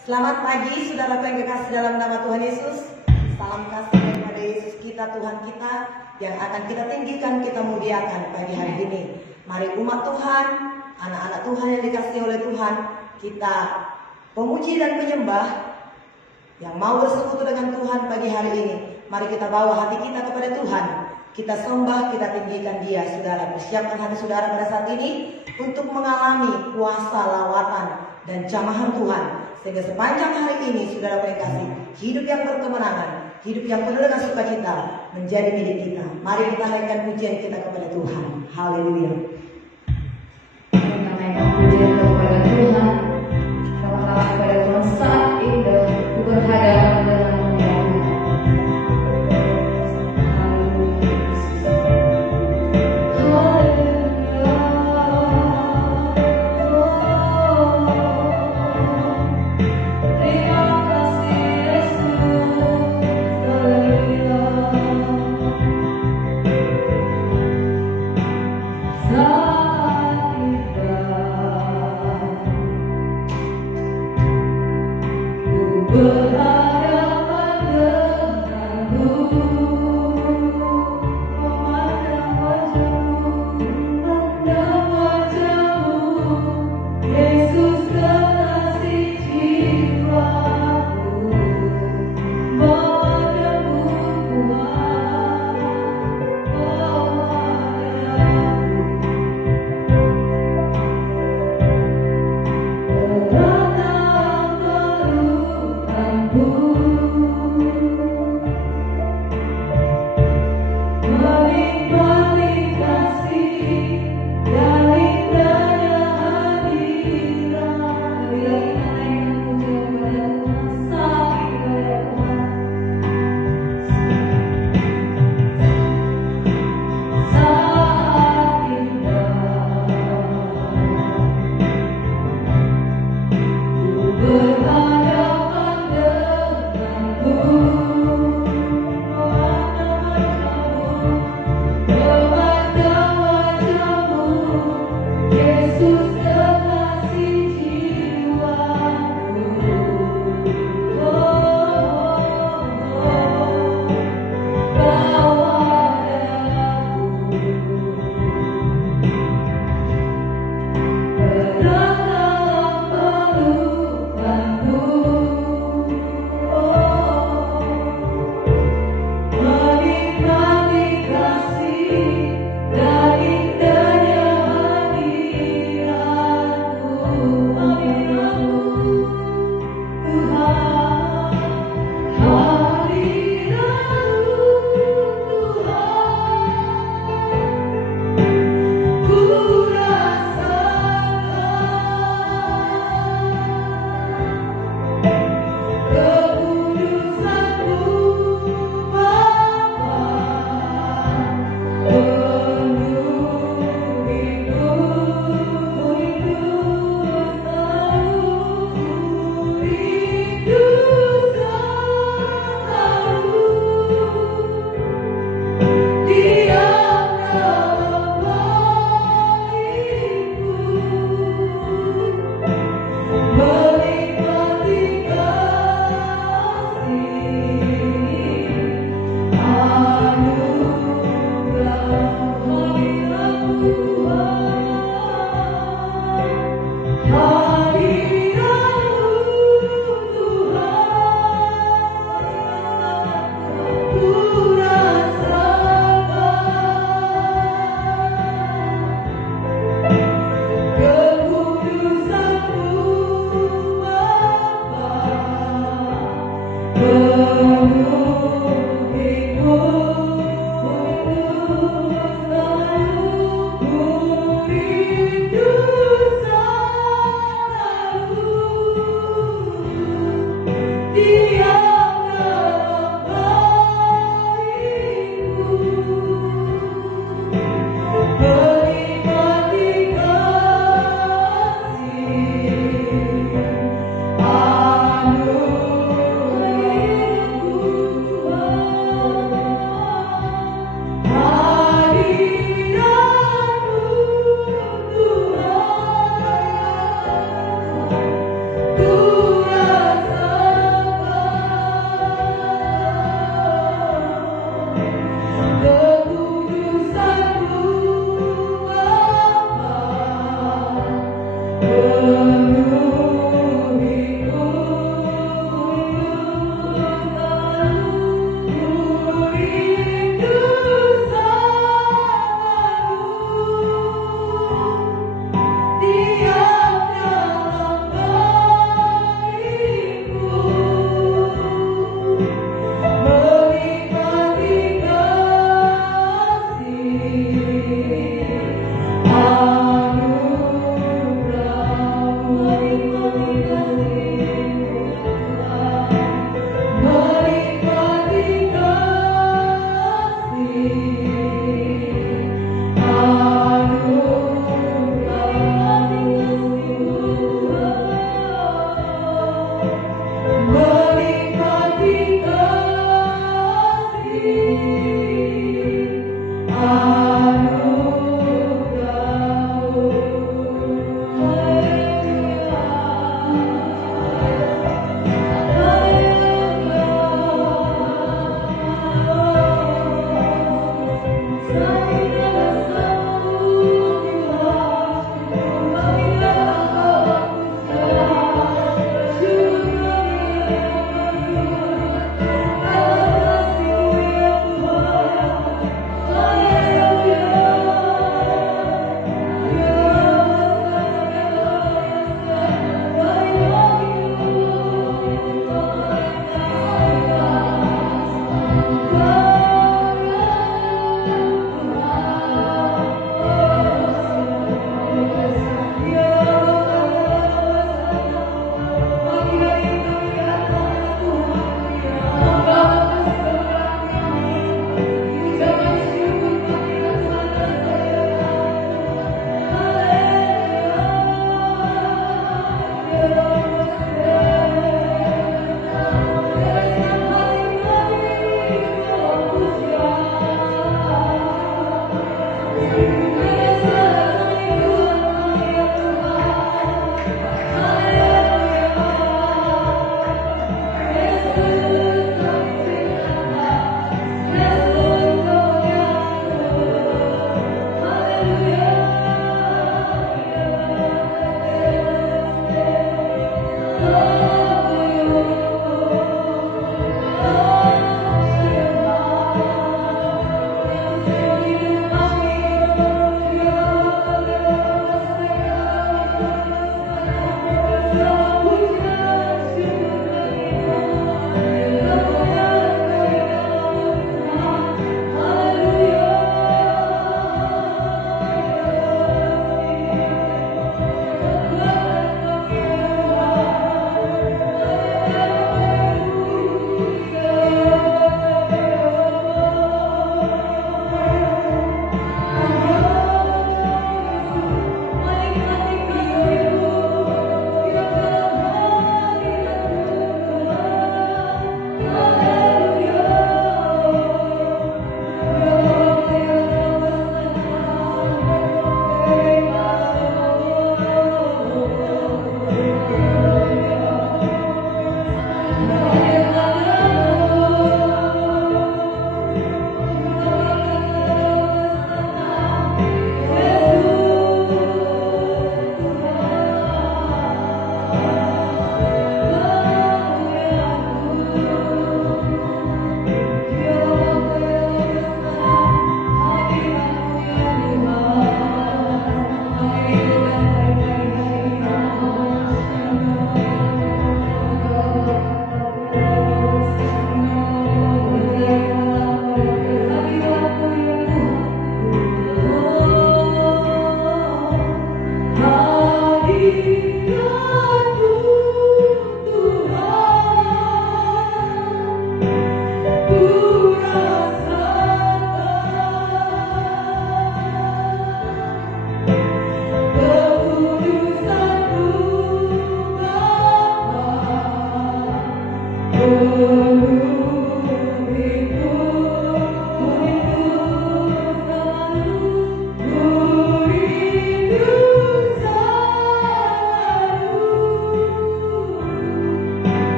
Selamat pagi saudara yang kekasih dalam nama Tuhan Yesus. Salam kasih kepada Yesus kita, Tuhan kita, yang akan kita tinggikan, kita muliakan pagi hari ini. Mari umat Tuhan, anak-anak Tuhan yang dikasihi oleh Tuhan, kita pemuji dan penyembah yang mau bersekutu dengan Tuhan pagi hari ini. Mari kita bawa hati kita kepada Tuhan. Kita sembah, kita tinggikan Dia. Saudara, persiapkan hati saudara pada saat ini untuk mengalami kuasa lawatan dan jamahan Tuhan. Sehingga sepanjang hari ini, saudara berkasih, hidup yang berkemenangan, hidup yang penuh dengan sukacita menjadi milik kita. Mari kita naikkan pujian kita kepada Tuhan. Haleluya. Kita naikkan pujian kepada Tuhan. Sama-sama kepada Tuhan saat indah berhadapan dengan-Nya. Aku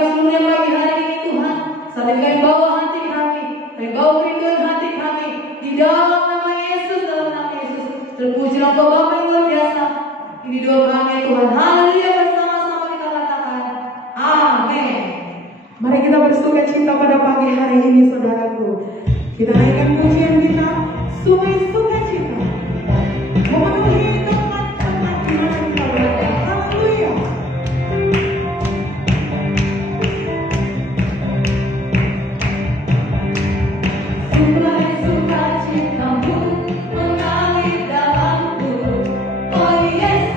kami seluruhnya pagi hari ini Tuhan. Saat ini kami bawa hati kami, kami bawa kerinduan hati kami di dalam nama Yesus, dalam nama Yesus. Terpujilah Engkau Bapa yang luar biasa. Ini doa kami Tuhan. Haleluya, bersama-sama kita katakan amin. Mari kita bersuka cita pada pagi hari ini, saudaraku. Kita naikkan pujian kita, sungai sukacita memenuhi tempat-tempat di mana kita berada. Haleluya. Sungai sukacitamu mengalir dalamku. Oh yes,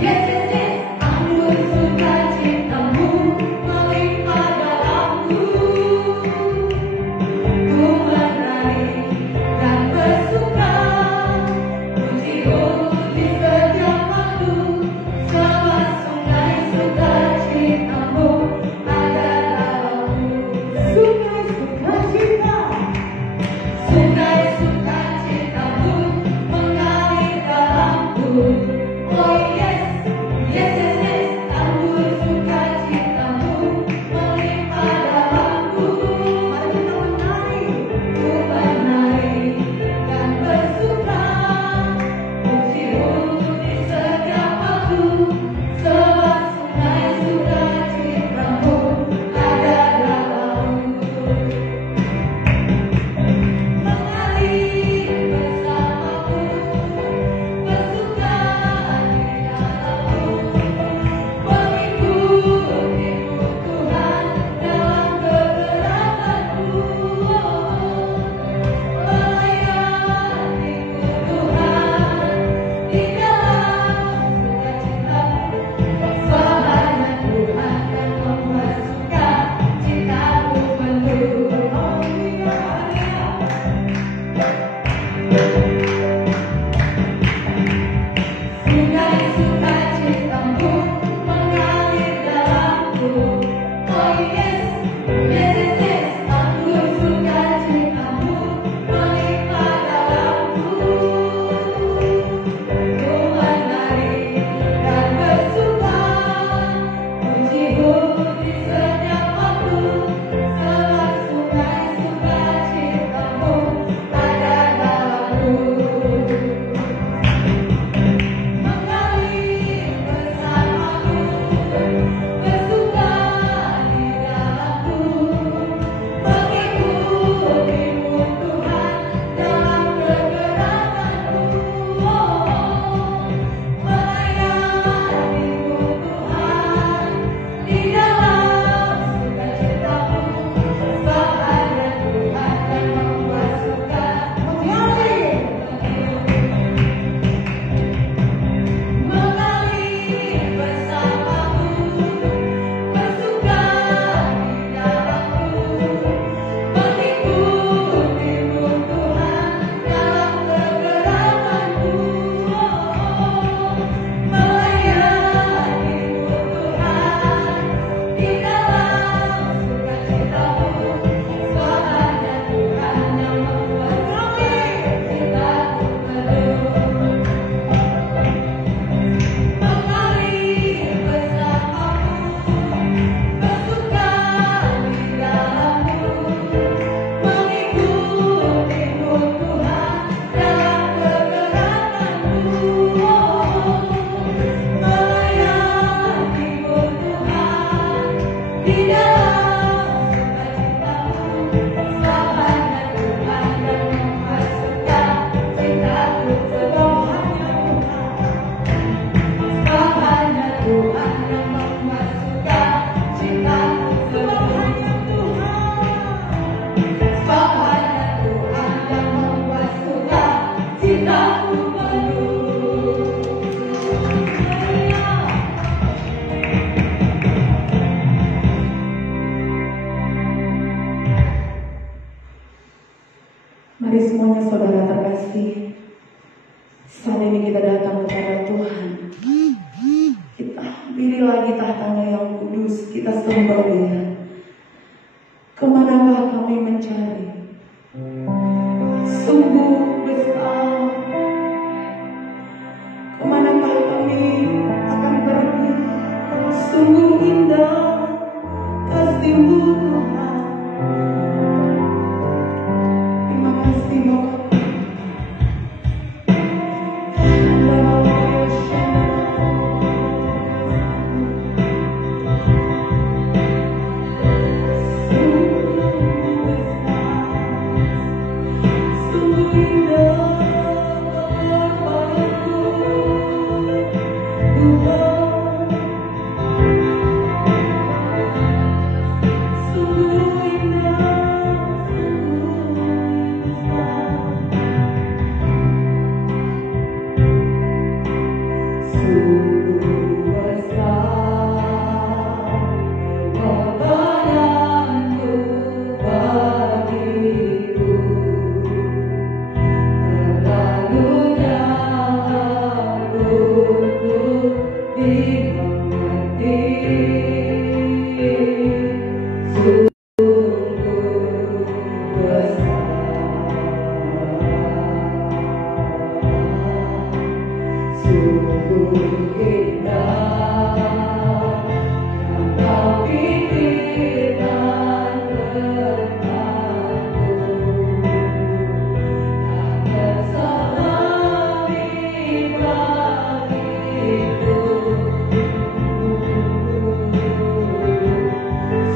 yes, yes, yes. Anggur sukacitamu melimpah dalamku. Ku menari dan bersuka, pujimu di setiap waktu. Semua sungai sukacitamu ada dalamku. Sungai sukacita Sungai sukacitamu mengalir dalamku. Oh yes, yes, yes, yes. Anggur sukacitamu melimpah dalamku. mari kita menari. Ku menari dan bersuka, pujimu di setiap waktu. Semua sungai sukacitamu ada dalamku. Mengalir bersamaku, bersuka di dalammu, mengikutimu Tuhan dalam kegerakanku, melayanimu Tuhan di dalam sukacitamu. Sebabnya Tuhan yang membuat sukacitaku penuh. Sungai sukacitamu mengalir dalamku. Oh yes, yes, yes, yes. Anggur sukacitamu melimpah dalamku. Ku menari dan bersuka, pujimu di setiap waktu. Semua sungai sukacitamu ada dalamku. Mengalir bersamaku, bersuka di dalamku, mengikutimu Tuhan dalam kegerakanku, melayanimu Tuhan di dalam sukacitamu. Sebabnya Tuhan yang membuat sukacitamu mengalir bersamaku, bersuka di dalamku, mengikutimu Tuhan dalam kegerakanku, melayanimu Tuhan di dalam sukacitamu. Sebabnya Tuhan yang membuat sukacitaku penuh. Mengalir bersamaku, bersuka di dalamku, mengikutimu Tuhan dalam kegerakanku, melayanimu Tuhan di dalam sukacitamu. Sebabnya Tuhan yang membuat sukacitaku penuh. Sebabnya Tuhan yang membuat sukacitaku penuh. Sebabnya Tuhan yang membuat sukacitaku penuh. Mari semuanya saudara terkasih, saat ini kita datang kepada Tuhan. Kita beri lagi tahtanya yang kudus, kita sembah Dia. Kemanakah kami mencari? Sungguh besar. Kemanakah kami akan pergi? Sungguh indah kasih-Mu Tuhan. Terima kasih Bapak.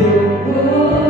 Sungguh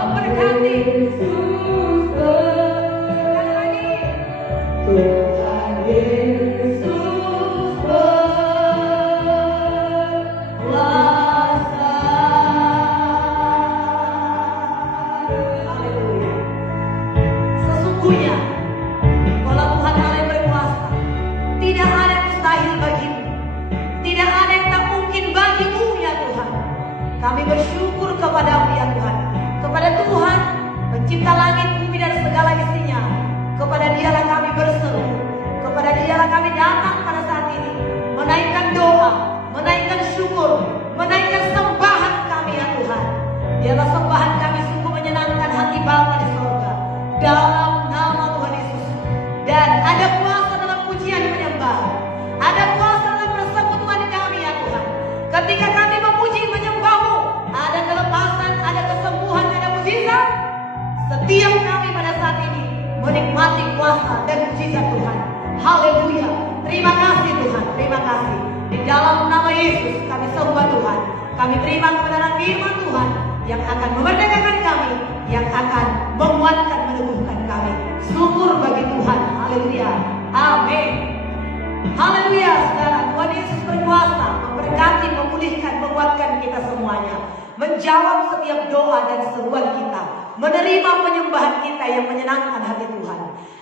memberkati. Sekali lagi. Tuhan Yesus berkuasa. Haleluya. Sesungguhnya kalau Tuhan Allah yang berkuasa, tidak ada yang mustahil bagimu, tidak ada yang tak mungkin bagimu ya Tuhan. Kami bersyukur kepadamu ya Tuhan, kepada Tuhan pencipta langit, bumi dan segala isinya. Kepada Dialah kami berseru, kepada Dialah kami datang pada saat ini, menaikkan doa, menaikkan syukur, menaikkan sembahan kami ya Tuhan. Biarlah sembahan kami sungguh menyenangkan hati Bapa di sorga, dalam nama Tuhan Yesus. Dan ada kuasa dalam pujian penyembahan, ada kuasa dalam persekutuan kami ya Tuhan. Ketika kami memuji menyembah-Mu, ada kelepasan, ada kesembuhan, ada mujizat. Setiap kami pada saat ini menikmati kuasa dan mujizat Tuhan. Haleluya. Terima kasih Tuhan, terima kasih. Di dalam nama Yesus kami sembah Tuhan. Kami terima kebenaran firman Tuhan yang akan memerdekakan kami, yang akan menguatkan, meneguhkan kami. Syukur bagi Tuhan. Haleluya. Amin. Haleluya. Saudara, Tuhan Yesus berkuasa memberkati, memulihkan, menguatkan kita semuanya, menjawab setiap doa dan seruan kita, menerima penyembahan kita yang menyenangkan hati Tuhan.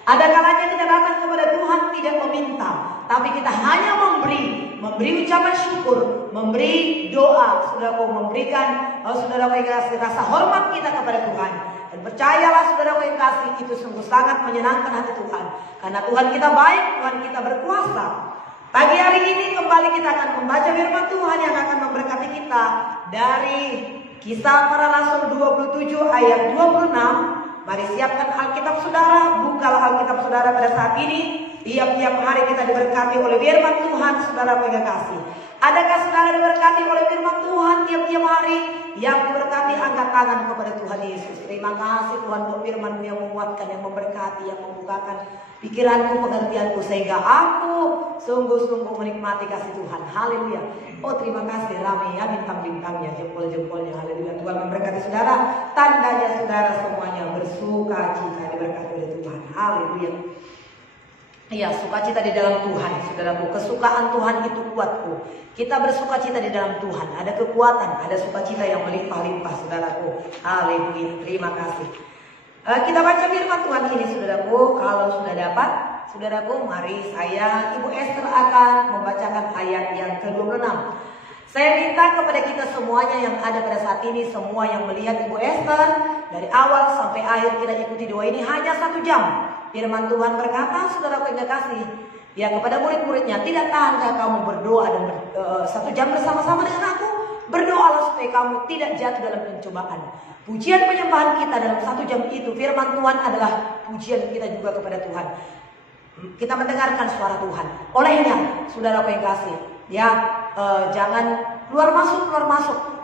Ada kalanya kita datang kepada Tuhan tidak meminta, tapi kita hanya memberi ucapan syukur, memberi doa, saudaraku, memberikan saudaraku yang kasih rasa hormat kita kepada Tuhan. Dan percayalah saudaraku yang kasih, itu sungguh sangat menyenangkan hati Tuhan. Karena Tuhan kita baik, Tuhan kita berkuasa. Pagi hari ini kembali kita akan membaca firman Tuhan yang akan memberkati kita dari Kisah Para Rasul 27 ayat 26. Mari siapkan Alkitab saudara, bukalah Alkitab saudara pada saat ini. Tiap-tiap hari kita diberkati oleh firman Tuhan, saudara yang kasih. Adakah saudara diberkati oleh firman Tuhan tiap-tiap hari? Yang diberkati angkat tangan kepada Tuhan Yesus. Terima kasih Tuhan buat firman-Mu yang menguatkan, yang memberkati, yang membukakan pikiranku, pengertianku, sehingga aku sungguh-sungguh menikmati kasih Tuhan. Haleluya. Oh terima kasih, rame ya bintang-bintangnya, jempol-jempolnya. Haleluya. Tuhan memberkati saudara. Tandanya saudara semuanya bersuka cita diberkati oleh Tuhan. Haleluya. Iya, sukacita di dalam Tuhan, saudaraku. Kesukaan Tuhan itu kuatku. Kita bersukacita di dalam Tuhan. Ada kekuatan, ada sukacita yang melimpah-limpah, saudaraku. Haleluya. Terima kasih. Kita baca firman Tuhan ini, saudaraku. Kalau sudah dapat, saudaraku, mari saya, Ibu Esther akan membacakan ayat yang ke-26. Saya minta kepada kita semuanya yang ada pada saat ini, semua yang melihat Ibu Esther, dari awal sampai akhir kita ikuti doa ini hanya 1 jam. Firman Tuhan berkata, saudaraku yang kasih, ya kepada murid-muridnya, tidak tahankah kamu berdoa dan 1 jam bersama-sama dengan aku? Berdoalah supaya kamu tidak jatuh dalam pencobaan. Pujian penyembahan kita dalam 1 jam itu, firman Tuhan adalah pujian kita juga kepada Tuhan. Kita mendengarkan suara Tuhan. Olehnya, saudaraku yang kasih, ya jangan keluar masuk,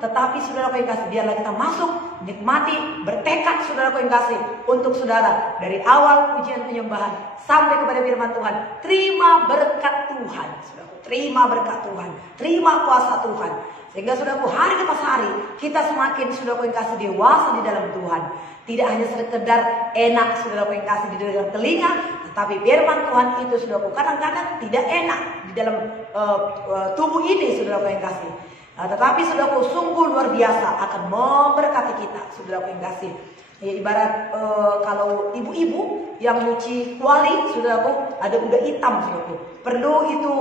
tetapi saudaraku yang kasih, biarlah kita masuk, nikmati, bertekad saudaraku yang kasih untuk saudara dari awal pujian penyembahan sampai kepada firman Tuhan. Terima berkat Tuhan, saudaraku, terima berkat Tuhan, terima kuasa Tuhan, sehingga saudaraku hari lepas hari kita semakin saudaraku yang kasih dewasa di dalam Tuhan. Tidak hanya sekedar enak saudaraku yang kasih di dalam telinga, tetapi firman Tuhan itu saudaraku kadang-kadang tidak enak di dalam tubuh ini saudaraku yang kasih. Tetapi saudaraku sungguh luar biasa akan memberkati kita saudaraku yang kasih. Ya, ibarat kalau ibu-ibu yang nyuci kuali, saudaraku, ada udah hitam, saudaraku. Perlu itu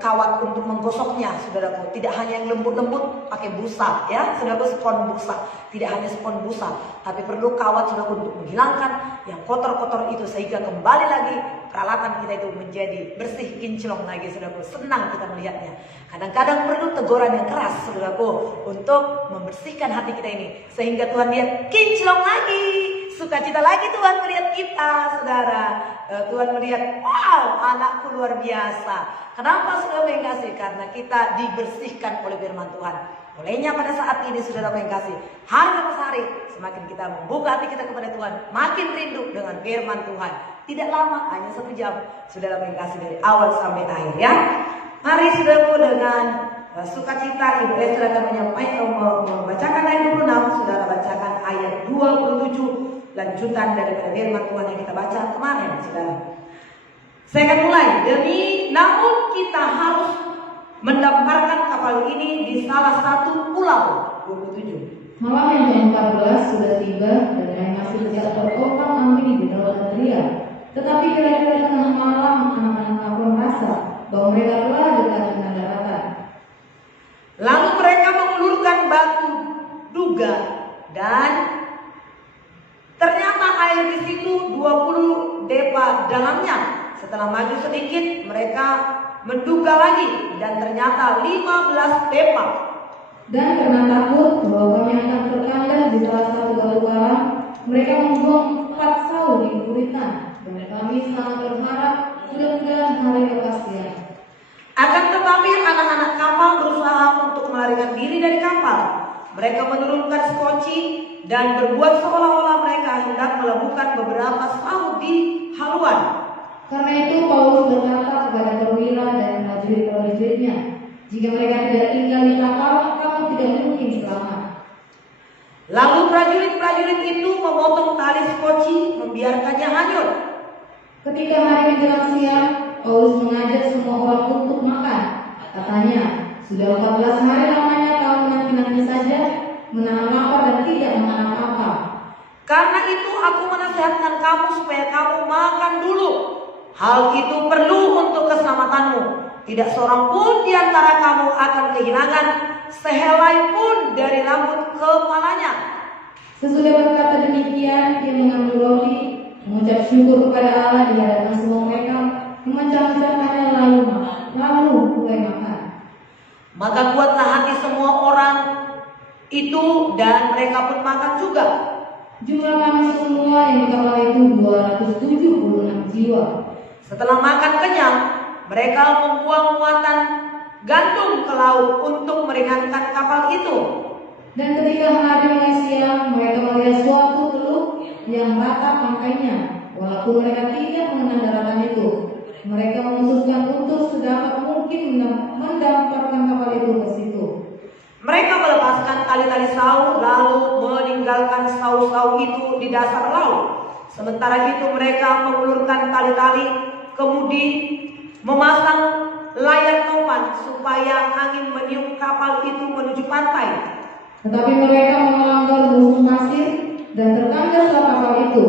kawat untuk menggosoknya, saudaraku. Tidak hanya yang lembut-lembut pakai busa, ya, saudaraku, spon busa. Tidak hanya spon busa, tapi perlu kawat, saudaraku, untuk menghilangkan yang kotor-kotor itu sehingga kembali lagi peralatan kita itu menjadi bersih, kinclong lagi, saudaraku. Senang kita melihatnya. Kadang-kadang perlu teguran yang keras, saudaraku, untuk membersihkan hati kita ini sehingga Tuhan lihat kinclong lagi. Sukacita lagi Tuhan melihat kita, saudara. Tuhan melihat, wow, anakku luar biasa. Kenapa saudara yang kasih? Karena kita dibersihkan oleh firman Tuhan. Olehnya pada saat ini saudara yang kasih, hari lepas hari semakin kita membuka hati kita kepada Tuhan, makin rindu dengan firman Tuhan. Tidak lama, hanya 1 jam, saudara yang kasih dari awal sampai akhir, ya. Mari saudaraku dengan sukacita Ibu Esther akan menyampaikan membacakan ayat 26, saudara bacakan ayat 27. lanjutan daripada firman Tuhan yang kita baca kemarin, saudara. Saya akan mulai. Namun kita harus mendaftarkan kapal ini di salah satu pulau. 27. Malam yang ke-14 sudah tiba dan yang masih tidak teropang-ambing di dalam Adria. Tetapi kira-kira tengah malam anak-anak kapal merasa bahwa mereka telah dekat dengan daratan. Lalu mereka mengulurkan batu duga dan ternyata air di situ 20 depa dalamnya. Setelah maju sedikit mereka menduga lagi dan ternyata 15 depa. Dan karena takut bahwa kami akan terkandang di salah satu batu karang, mereka membuang 4 sau di kuritan. Dan kami sangat berharap mudah-mudahan hari kepastian. Akan tetapi anak-anak kapal berusaha untuk melarikan diri dari kapal. Mereka menurunkan skoci dan berbuat seolah-olah mereka hendak melabuhkan beberapa sau di haluan. Karena itu Paulus berkata kepada perwira dan prajurit-prajuritnya, jika mereka tidak tinggal di kapal, kamu tidak mungkin selamat. Lalu prajurit-prajurit itu memotong tali skoci, membiarkannya hanyut. Ketika hari menjelang siang, Paulus mengajak semua orang untuk makan. Katanya, sudah 14 hari lamanya kamu menanti-nanti saja, menahan lapar dan tidak makan apa-apa. Karena itu aku menasihatkan kamu supaya kamu makan dulu. Hal itu perlu untuk keselamatanmu. Tidak seorang pun di antara kamu akan kehilangan sehelai pun dari rambut kepalanya. Sesudah berkata demikian, dia mengambil roti, mengucap syukur kepada Allah di hadapan semua mereka, memecah-mecahkannya lalu mulai makan. Maka kuatlah hati semua orang itu dan mereka pun makan juga. Jumlah kami semua yang di kapal itu 276 jiwa. Setelah makan kenyang, mereka membuang muatan gandum ke laut untuk meringankan kapal itu. Dan ketika hari mulai siang, mereka melihat suatu teluk yang rata pangkainya. Walaupun mereka tidak mengenal daratan itu, mereka memutuskan untuk sedapat mungkin mendamparkan kapal itu ke situ. Mereka melepaskan tali-tali sau lalu meninggalkan sau-sau itu di dasar laut. Sementara itu mereka mengulurkan tali-tali kemudi, memasang layar topan supaya angin meniup kapal itu menuju pantai. Tetapi mereka melanggar gumuk pasir dan terkandas kapal itu.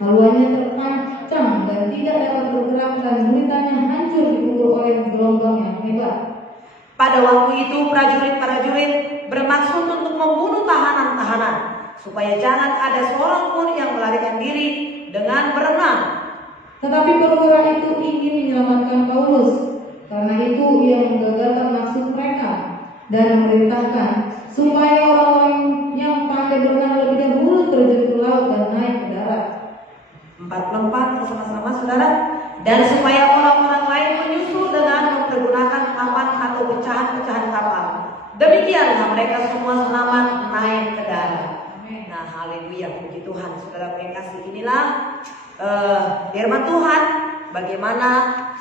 Haluannya terpancang dan tidak dapat bergerak dan beritanya hancur dikubur oleh gelombang yang hebat. Pada waktu itu prajurit-prajurit bermaksud untuk membunuh tahanan-tahanan supaya jangan ada seorang pun yang melarikan diri dengan berenang. Tetapi perwira itu ingin menyelamatkan Paulus. Karena itu ia menggagalkan maksud mereka dan memerintahkan supaya orang-orang yang pandai berenang lebih dahulu terjun ke laut dan naik ke darat. 44 bersama-sama saudara. Dan supaya orang-orang lain menyusul dengan mempergunakan papan atau pecahan-pecahan kapal. Demikianlah mereka semua selamat naik ke darat. Nah, haleluya, puji Tuhan. Saudara yang kasih, inilah firman Tuhan. Bagaimana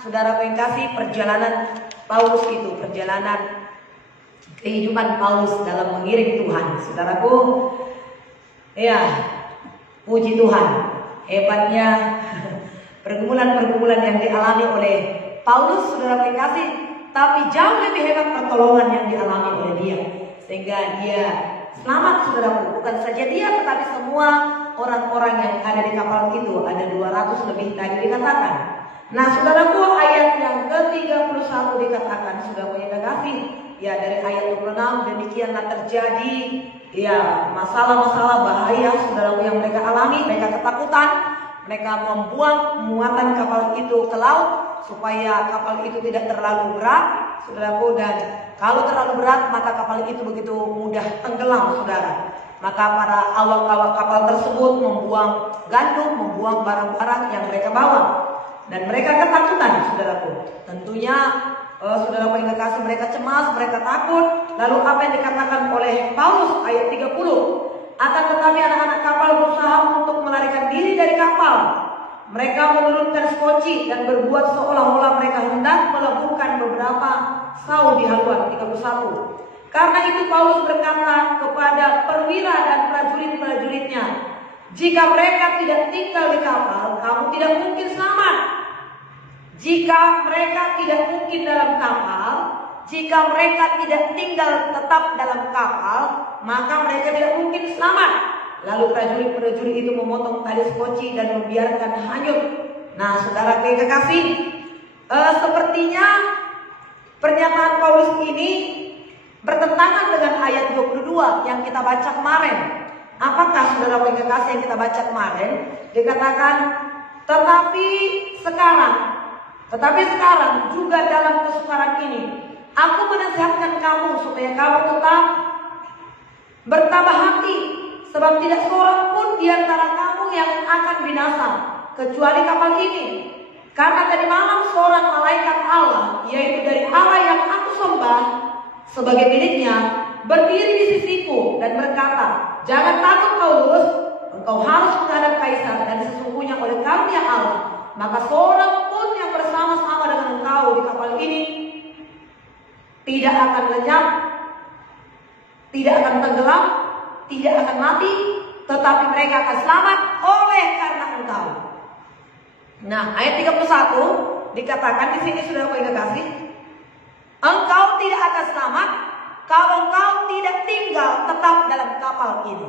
saudara yang kasih perjalanan Paulus itu, perjalanan kehidupan Paulus dalam mengiring Tuhan. Saudaraku, ya, puji Tuhan. Hebatnya pergumulan-pergumulan yang dialami oleh Paulus, saudara yang kasih, tapi jauh lebih hebat pertolongan yang dialami oleh dia, sehingga dia selamat, saudaraku. Bukan saja dia, tetapi semua orang-orang yang ada di kapal itu, ada 200 lebih tadi dikatakan. Nah, saudaraku, ayat yang ke-31 dikatakan, sudah punya kasih, ya, dari ayat 26, demikianlah terjadi ya masalah-masalah bahaya saudaraku yang mereka alami. Mereka ketakutan, mereka membuang muatan kapal itu ke laut supaya kapal itu tidak terlalu berat, saudaraku. Dan kalau terlalu berat maka kapal itu begitu mudah tenggelam, saudara. Maka para awak-awak kapal tersebut membuang gandum, membuang barang-barang yang mereka bawa. Dan mereka ketakutan, saudaraku. Tentunya saudaraku yang kekasih, mereka cemas, mereka takut. Lalu apa yang dikatakan oleh Paulus ayat 30? Akan tetapi anak-anak kapal berusaha untuk melarikan diri dari kapal. Mereka menurunkan skoci dan berbuat seolah-olah mereka hendak melabuhkan beberapa sau di haluan. 31. Karena itu Paulus berkata kepada perwira dan prajurit-prajuritnya, Jika mereka tidak tinggal di kapal, kamu tidak mungkin selamat. Jika mereka tidak mungkin dalam kapal, jika mereka tidak tinggal tetap dalam kapal, maka mereka tidak mungkin selamat. Lalu prajurit-prajurit itu memotong tali skoci dan membiarkan hanyut. Nah, saudara yang kekasih, sepertinya pernyataan Paulus ini bertentangan dengan ayat 22 yang kita baca kemarin. Apakah saudara yang kekasih yang kita baca kemarin? Dikatakan, tetapi sekarang juga dalam kesukaran ini, aku menasihatkan kamu supaya kamu tetap bertabah hati, sebab tidak seorang pun di antara kamu yang akan binasa, kecuali kapal ini. Karena tadi malam seorang malaikat Allah, yaitu dari Allah yang aku sembah sebagai miliknya, berdiri di sisiku dan berkata, jangan takut Paulus, engkau harus menghadap Kaisar, dan sesungguhnya oleh karunia Allah, maka seorang pun yang bersama-sama dengan engkau di kapal ini tidak akan lenyap, tidak akan tenggelam, tidak akan mati, tetapi mereka akan selamat oleh karena engkau. Nah, ayat 31 dikatakan di sini, saudara yang kasih, engkau tidak akan selamat kalau engkau tidak tinggal tetap dalam kapal ini.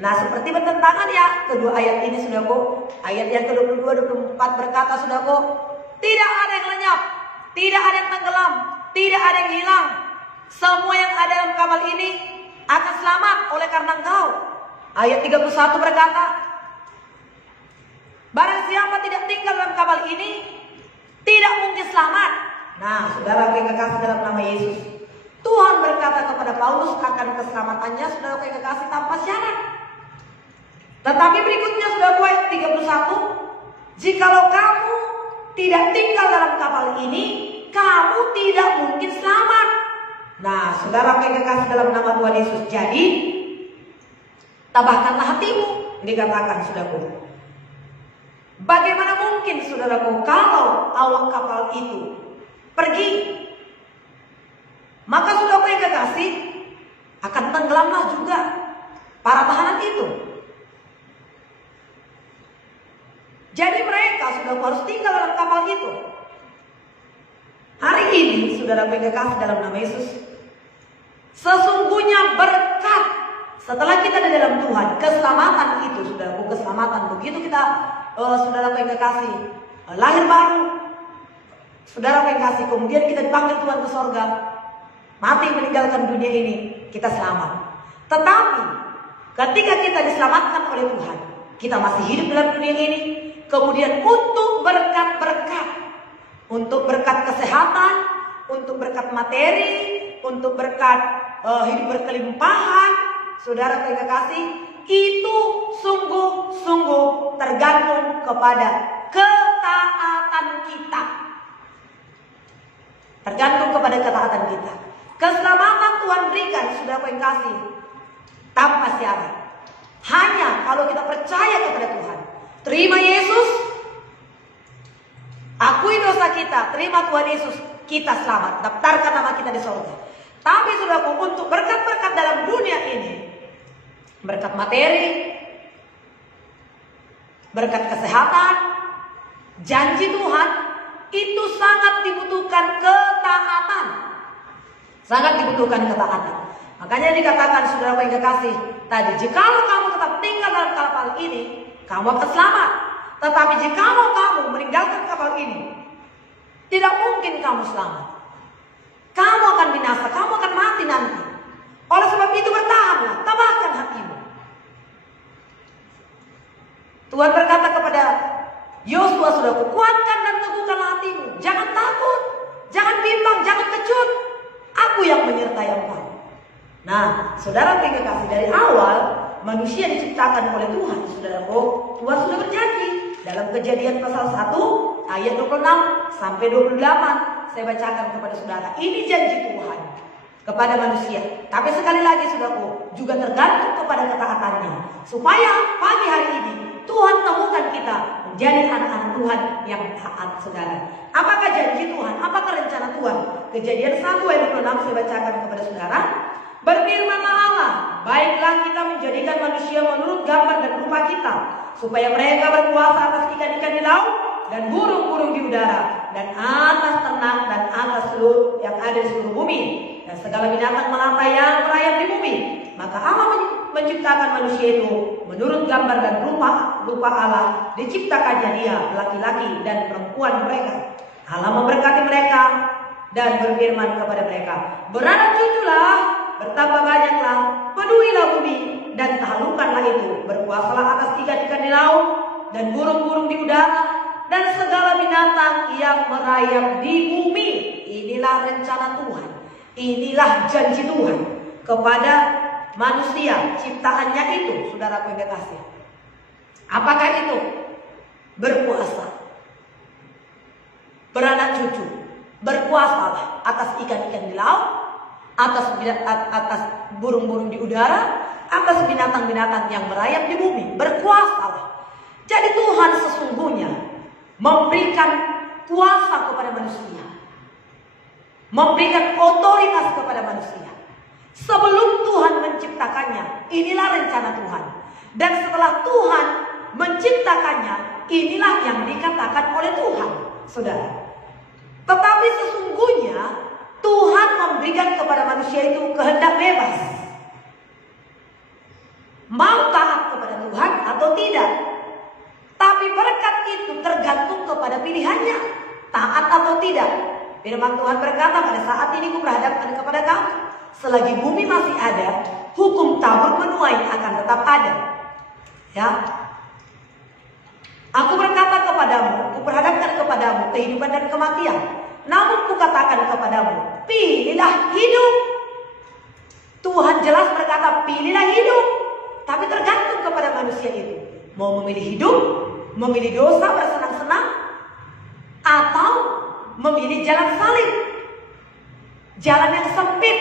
Nah, seperti bertentangan ya kedua ayat ini, saudaraku. Ayat yang ke-22, 24 berkata, saudaraku, tidak ada yang lenyap, tidak ada yang tenggelam, tidak ada yang hilang. Semua yang ada dalam kapal ini akan selamat oleh karena engkau. Ayat 31 berkata, barang siapa tidak tinggal dalam kapal ini tidak mungkin selamat. Nah, saudara yang kekasih dalam nama Yesus, Tuhan berkata kepada Paulus akan keselamatannya, saudara yang kekasih, tanpa syarat. Tetapi berikutnya, saudara, ayat 31, jikalau kamu tidak tinggal dalam kapal ini, kamu tidak mungkin selamat. Nah, saudara yang kekasih dalam nama Tuhan Yesus, jadi tabahkanlah hatimu, dikatakan, saudaraku. Bagaimana mungkin, saudaraku, kalau awak kapal itu pergi, maka saudaraku yang kekasih, akan tenggelamlah juga para tahanan itu. Jadi mereka saudaraku harus tinggal dalam kapal itu. Hari ini, saudaraku yang kekasih dalam nama Yesus, sesungguhnya berkat setelah kita di dalam Tuhan, keselamatan itu, saudaraku, keselamatan begitu kita, saudaraku yang kekasih, lahir baru, saudaraku yang kekasih, kemudian kita dipanggil Tuhan ke sorga, mati meninggalkan dunia ini, kita selamat. Tetapi ketika kita diselamatkan oleh Tuhan, kita masih hidup dalam dunia ini, kemudian untuk berkat-berkat, untuk berkat kesehatan, untuk berkat materi, untuk berkat hidup berkelimpahan, saudara yang kekasih, itu sungguh-sungguh tergantung kepada ketaatan kita. Tergantung kepada ketaatan kita. Keselamatan Tuhan berikan, saudara yang kasih, tanpa syarat. Hanya kalau kita percaya kepada Tuhan, terima Yesus, akui dosa kita, terima Tuhan Yesus, kita selamat, daftarkan nama kita di surga. Tapi saudaraku, untuk berkat-berkat dalam dunia ini, berkat materi, berkat kesehatan, janji Tuhan, itu sangat dibutuhkan ketaatan. Sangat dibutuhkan ketaatan. Makanya dikatakan, saudara yang kekasih tadi, jikalau kamu tetap tinggal dalam kapal ini, kamu akan selamat. Tetapi jikalau kamu meninggalkan kapal ini, tidak mungkin kamu selamat. Kamu akan binasa, kamu akan mati nanti. Oleh sebab itu bertahanlah, tabahkan hatimu. Tuhan berkata kepada Yosua, saudaraku, kuatkan dan teguhkanlah hatimu. Jangan takut, jangan bimbang, jangan kecut. Aku yang menyertai engkau. Nah, saudara yang kekasih, dari awal manusia diciptakan oleh Tuhan, saudaraku, Tuhan sudah berjanji dalam Kejadian pasal 1 ayat 26 sampai 28. Saya bacakan kepada saudara. Ini janji Tuhan kepada manusia. Tapi sekali lagi, saudaraku, juga tergantung kepada ketaatannya. Supaya pagi hari ini Tuhan temukan kita menjadi anak-anak Tuhan yang taat, saudara. Apakah janji Tuhan? Apakah rencana Tuhan? Kejadian 1 ayat 26 saya bacakan kepada saudara. Berfirmanlah Allah, baiklah kita menjadikan manusia menurut gambar dan rupa kita, kita, supaya mereka berkuasa atas ikan-ikan di laut dan burung-burung di udara, dan atas ternak dan atas seluruh yang ada di seluruh bumi, dan segala binatang melata yang merayap di bumi. Maka Allah menciptakan manusia itu menurut gambar dan rupa Allah, diciptakannya dia laki-laki dan perempuan mereka. Allah memberkati mereka dan berfirman kepada mereka, beranak cuculah, bertambah banyaklah, penuhilah bumi dan taklukkanlah itu, berkuasalah atas ikan-ikan di laut dan burung-burung di udara dan segala binatang yang merayap di bumi. Inilah rencana Tuhan, inilah janji Tuhan kepada manusia ciptaannya itu, saudara kekasih. Apakah itu? Berkuasa, beranak cucu, berkuasalah atas ikan-ikan di laut, atas burung-burung di udara, atas binatang-binatang yang merayap di bumi. Berkuasalah. Jadi Tuhan sesungguhnya memberikan kuasa kepada manusia, memberikan otoritas kepada manusia. Sebelum Tuhan menciptakannya, inilah rencana Tuhan. Dan setelah Tuhan menciptakannya, inilah yang dikatakan oleh Tuhan, saudara. Tetapi sesungguhnya Tuhan memberikan kepada manusia itu kehendak bebas, mau taat kepada Tuhan atau tidak. Tapi berkat itu tergantung kepada pilihannya, taat atau tidak. Firman Tuhan berkata, pada saat ini kuperhadapkan kepada kamu, selagi bumi masih ada, hukum tabur menuai akan tetap ada. Ya, aku berkata kepadamu, kuperhadapkan kepadamu kehidupan dan kematian. Namun kukatakan kepadamu, pilihlah hidup. Tuhan jelas berkata, pilihlah hidup. Tapi tergantung kepada manusia itu, mau memilih hidup, memilih dosa bersenang-senang, atau memilih jalan salib, jalan yang sempit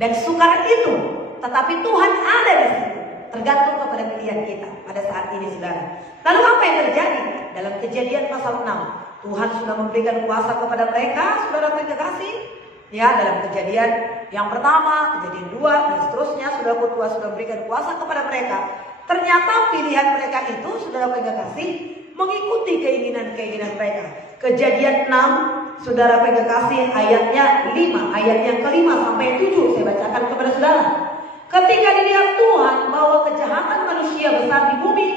dan sukar itu. Tetapi Tuhan ada di situ. Tergantung kepada pilihan kita pada saat ini, saudara. Lalu apa yang terjadi? Dalam Kejadian pasal 6, Tuhan sudah memberikan kuasa kepada mereka, saudara kekasih. Ya, dalam Kejadian yang pertama, Kejadian 2 dan seterusnya, saudara Tuhan sudah memberikan kuasa kepada mereka. Ternyata pilihan mereka itu, saudara kekasih, mengikuti keinginan-keinginan mereka. Kejadian 6, saudara kekasih, ayatnya 5, ayat yang ke-5 sampai 7, saya bacakan kepada saudara. Ketika dilihat Tuhan bahwa kejahatan manusia besar di bumi,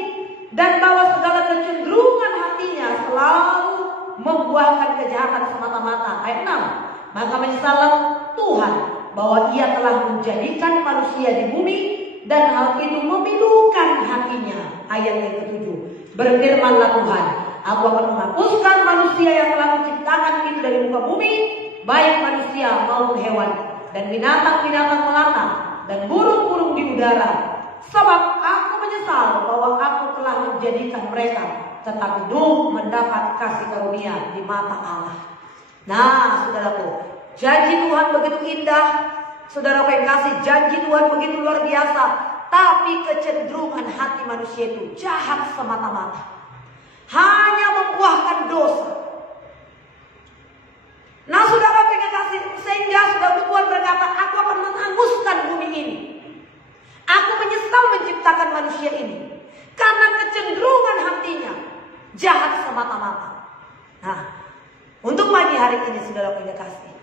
dan bahwa segala kecenderungan hatinya selalu membuahkan kejahatan semata-mata. Ayat 6, maka menyesallah Tuhan bahwa ia telah menjadikan manusia di bumi, dan hal itu memilukan hatinya. Ayat yang ke-7, berfirmanlah Tuhan, aku akan menghapuskan manusia yang telah menciptakan itu dari muka bumi, baik manusia maupun hewan, dan binatang-binatang melata, dan burung-burung di udara. Sebab aku menyesal bahwa aku telah menjadikan mereka. Tetapi Nuh mendapat kasih karunia di mata Allah. Nah, saudaraku, janji Tuhan begitu indah, saudara yang kasih, janji Tuhan begitu luar biasa. Tapi kecenderungan hati manusia itu jahat semata-mata, hanya membuahkan dosa. Nah, saudara yang kasih, sehingga saudara Tuhan berkata, aku akan menghanguskan bumi ini. Aku menyesal menciptakan manusia ini karena kecenderungan hatinya jahat semata-mata. Nah, untuk pagi hari ini, saudara yang kasih,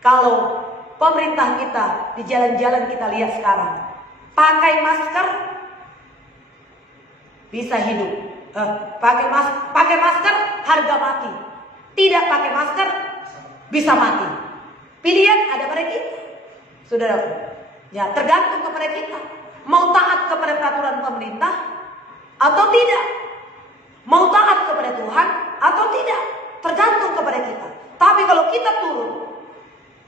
kalau pemerintah kita di jalan-jalan kita lihat sekarang, pakai masker bisa hidup, pakai masker harga mati, tidak pakai masker bisa mati. Pilihan ada pada kita, saudara. Ya, tergantung kepada kita, mau taat kepada peraturan pemerintah atau tidak, mau taat kepada Tuhan atau tidak, tergantung kepada kita. Tapi kalau kita turun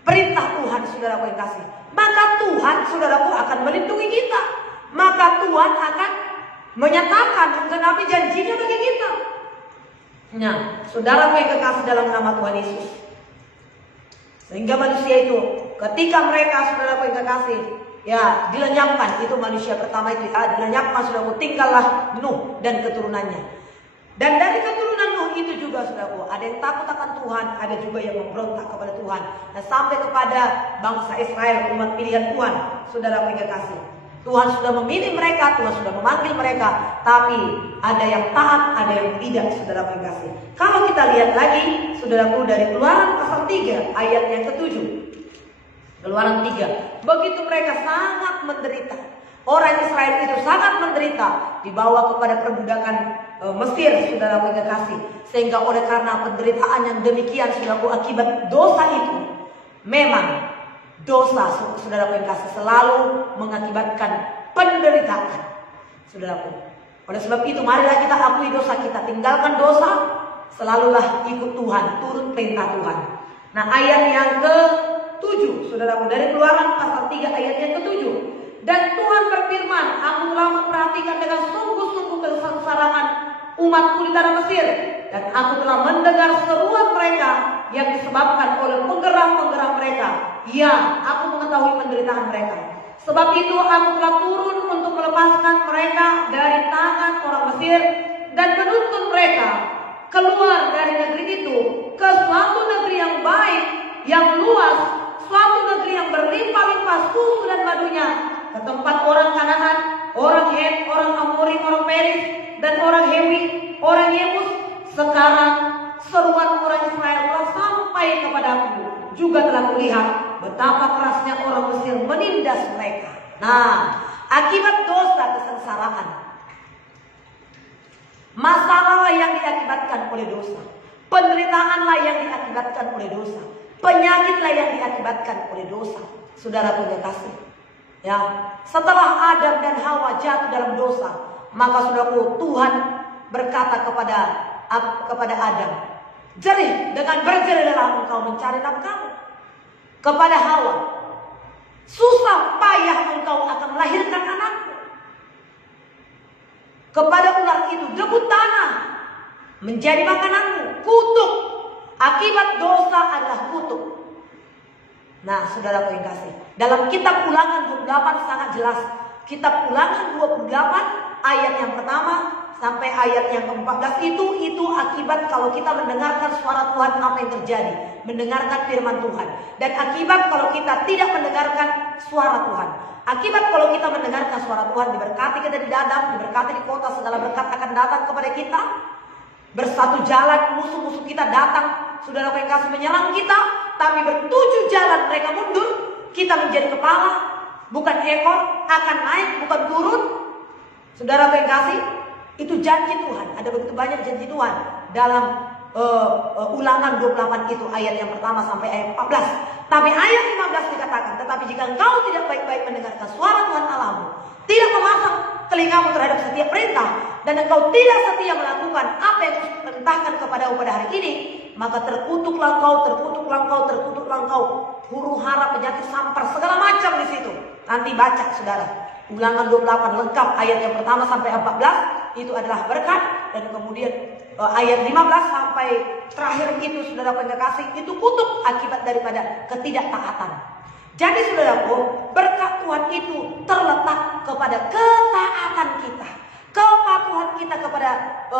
perintah Tuhan, saudaraku yang kasih, maka Tuhan, saudaraku, akan melindungi kita. Maka Tuhan akan menyatakan menggenapi janjinya bagi kita. Nah, saudaraku yang kekasih dalam nama Tuhan Yesus, sehingga manusia itu ketika mereka, saudaraku yang kekasih, ya dilenyapkan, itu manusia pertama itu dilenyapkan, saudaraku, tinggallah Nuh dan keturunannya. Dan dari keturunan Nuh itu juga, saudaraku, ada yang takut akan Tuhan, ada juga yang memberontak kepada Tuhan. Dan sampai kepada bangsa Israel, umat pilihan Tuhan, saudaraku yang kekasih. Tuhan sudah memilih mereka, Tuhan sudah memanggil mereka, tapi ada yang taat, ada yang tidak, saudara kasih. Kalau kita lihat lagi, saudaraku, dari Keluaran pasal 3 ayat yang ke-7. Keluaran 3. Begitu mereka sangat menderita. Orang Israel itu sangat menderita, dibawa kepada perbudakan Mesir, saudaraku yang kasih. Sehingga oleh karena penderitaan yang demikian, saudaraku, akibat dosa itu, memang dosa, saudaraku yang kasih, selalu mengakibatkan penderitaan, saudaraku. Oleh sebab itu, marilah kita akui dosa kita, tinggalkan dosa, selalulah ikut Tuhan, turut perintah Tuhan. Nah, ayat yang ke-7, saudaraku, dari Keluaran pasal 3 ayat yang ke-7. Dan Tuhan berfirman, aku telah memperhatikan dengan sungguh-sungguh kesengsaraan umatku di tanah Mesir, dan aku telah mendengar seruan mereka yang disebabkan oleh penggeram-penggeram mereka. Ya, aku mengetahui penderitaan mereka. Sebab itu aku telah turun untuk melepaskan mereka dari tangan orang Mesir dan menuntun mereka keluar dari negeri itu ke suatu negeri yang baik, yang luas, suatu negeri yang berlimpah-limpah susu dan madunya, ke tempat orang Kanaan, orang Het, orang Amori, orang Peris, dan orang Hewi, orang Yebus. Sekarang seruan orang Israel telah sampai kepadaku, juga telah kulihat betapa kerasnya orang Mesir menindas mereka. Nah, akibat dosa kesengsaraan, masalahlah yang diakibatkan oleh dosa, penderitaanlah yang diakibatkan oleh dosa, penyakitlah yang diakibatkan oleh dosa. Saudara punya kasih, ya, setelah Adam dan Hawa jatuh dalam dosa, maka saudaraku, Tuhan berkata kepada Adam, jerih, dengan berjerihlah engkau mencari nafkahmu. Kepada Hawa, susah payah engkau akan melahirkan anakmu. Kepada ular itu, debut tanah menjadi makananmu. Kutuk, akibat dosa adalah kutuk. Nah, saudara yang kasih, dalam kitab Ulangan 28 sangat jelas. Kitab Ulangan 28 ayat yang pertama sampai ayat yang ke-14 itu akibat kalau kita mendengarkan suara Tuhan, apa yang terjadi, mendengarkan firman Tuhan. Dan akibat kalau kita tidak mendengarkan suara Tuhan, akibat kalau kita mendengarkan suara Tuhan, diberkati kita di dadap, diberkati di kota, segala berkat akan datang kepada kita. Bersatu jalan, musuh-musuh kita datang, saudara yang kasih, menyerang kita, tapi bertujuh jalan mereka mundur. Kita menjadi kepala, bukan ekor, akan naik, bukan turun. Saudara yang kasih, itu janji Tuhan. Ada begitu banyak janji Tuhan dalam Ulangan 28 itu ayat yang pertama sampai ayat 14. Tapi ayat 15 dikatakan, tetapi jika engkau tidak baik-baik mendengarkan suara Tuhan Allahmu, tidak memasang telingamu terhadap setiap perintah, dan engkau tidak setia melakukan apa yang diperintahkan kepadamu pada hari ini, maka terkutuklah engkau, huru hara, penyakit sampar, segala macam di situ. Nanti baca, saudara. Ulangan 28 lengkap ayat yang pertama sampai 14 itu adalah berkat, dan kemudian ayat 15 sampai terakhir itu, saudara pengasih, itu kutuk akibat daripada ketidaktaatan. Jadi saudaraku, berkat Tuhan itu terletak kepada ketaatan kita, kepatuhan kita kepada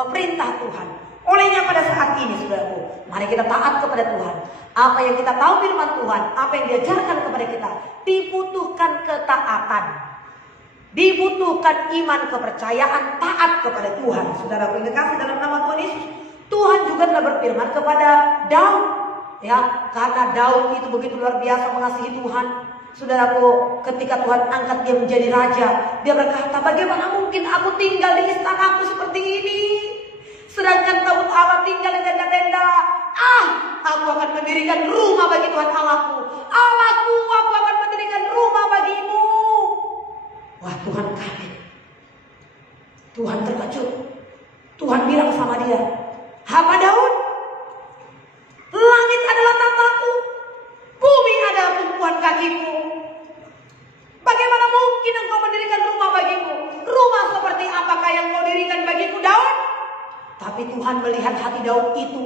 perintah Tuhan. Olehnya pada saat ini, saudaraku, mari kita taat kepada Tuhan. Apa yang kita tahu firman Tuhan, apa yang diajarkan kepada kita, dibutuhkan ketaatan, dibutuhkan iman, kepercayaan, taat kepada Tuhan. Saudara yang dikasih dalam nama Tuhan Yesus, Tuhan juga telah berfirman kepada Daud, ya, karena Daud itu begitu luar biasa mengasihi Tuhan. Saudaraku, ketika Tuhan angkat dia menjadi raja, dia berkata, bagaimana mungkin aku tinggal di istanaku seperti ini, sedangkan Daud Allah tinggal di tenda-tenda. Aku akan mendirikan rumah bagi Tuhan Allahku. Allahku, aku akan mendirikan rumah bagimu. Wah, Tuhan kaget. Tuhan terkejut. Tuhan bilang sama dia, hamba Daud, langit adalah tataku, bumi adalah tumpuan kakiku. Bagaimana mungkin engkau mendirikan rumah bagiku? Rumah seperti apakah yang kau dirikan bagiku, Daud? Tapi Tuhan melihat hati Daud itu.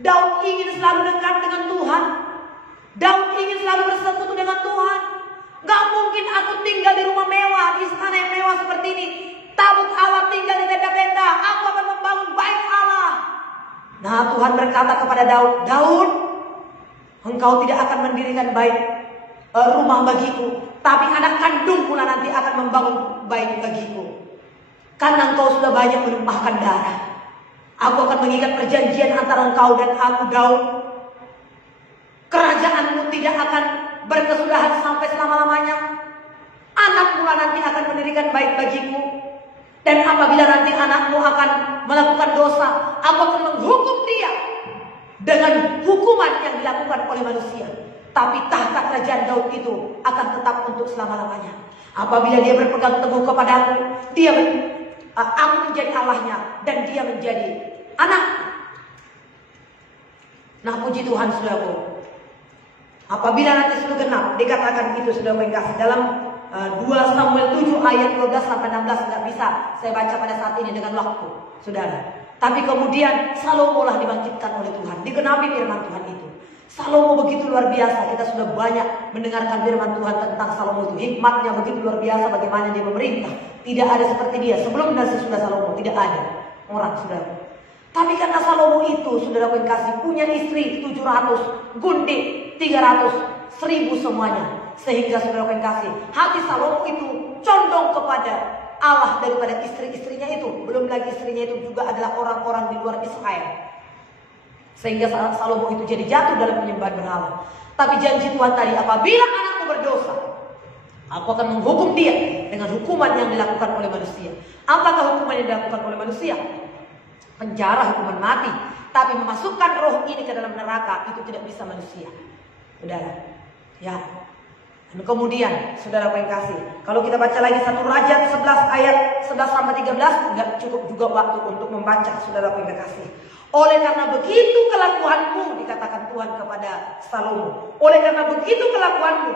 Daud ingin selalu dekat dengan Tuhan. Daud ingin selalu bersekutu dengan Tuhan. Gak mungkin aku tinggal di rumah mewah, di istana yang mewah seperti ini. Tabut Allah tinggal di tenda-tenda. Aku akan membangun bait Allah. Nah, Tuhan berkata kepada Daud, Daud, engkau tidak akan mendirikan bait rumah bagiku, Tapi anak kandung pula nanti akan membangun bait bagiku. Karena engkau sudah banyak menumpahkan darah. Aku akan mengikat perjanjian antara engkau dan aku, Daud. Kerajaanmu tidak akan berkesudahan sampai selama-lamanya. Anak pula nanti akan mendirikan bait bagiku. Dan apabila nanti anakmu akan melakukan dosa, aku akan menghukum dia dengan hukuman yang dilakukan oleh manusia. Tapi tahta kerajaan Daud itu akan tetap untuk selama-lamanya. Apabila dia berpegang teguh kepadaku, aku menjadi Allahnya dan dia menjadi anak. Nah, puji Tuhan, saudaraku. Apabila nanti sudah genap, dikatakan itu sudah mengkasih dalam 2 Samuel 7 ayat 12 sampai 16 nggak bisa saya baca pada saat ini dengan waktu, saudara. Tapi kemudian Salomo lah dibangkitkan oleh Tuhan, digenapi firman Tuhan itu. Salomo begitu luar biasa. Kita sudah banyak mendengarkan firman Tuhan tentang Salomo itu. Hikmatnya begitu luar biasa bagaimana dia memerintah. Tidak ada seperti dia sebelum dan sesudah Salomo, tidak ada orang, saudara. Tapi karena Salomo itu, saudara yang kasih, punya istri 700, gundik 300, 1000 semuanya. Sehingga saudara yang kasih, hati Salomo itu condong kepada Allah daripada istri-istrinya itu. Belum lagi istrinya itu juga adalah orang-orang di luar Israel. Sehingga Salomo itu jadi jatuh dalam penyembahan berhala. Tapi janji Tuhan tadi, apabila anakmu berdosa, aku akan menghukum dia dengan hukuman yang dilakukan oleh manusia. Apakah hukuman yang dilakukan oleh manusia? Penjara, hukuman mati. Tapi memasukkan roh ini ke dalam neraka itu tidak bisa manusia, saudara. Ya. Dan kemudian, saudara yang kasih, kalau kita baca lagi 1 Raja 11 ayat 11 sampai 13, nggak cukup juga waktu untuk membaca, saudara yang kasih. Oleh karena begitu kelakuanmu, dikatakan Tuhan kepada Salomo, oleh karena begitu kelakuanmu,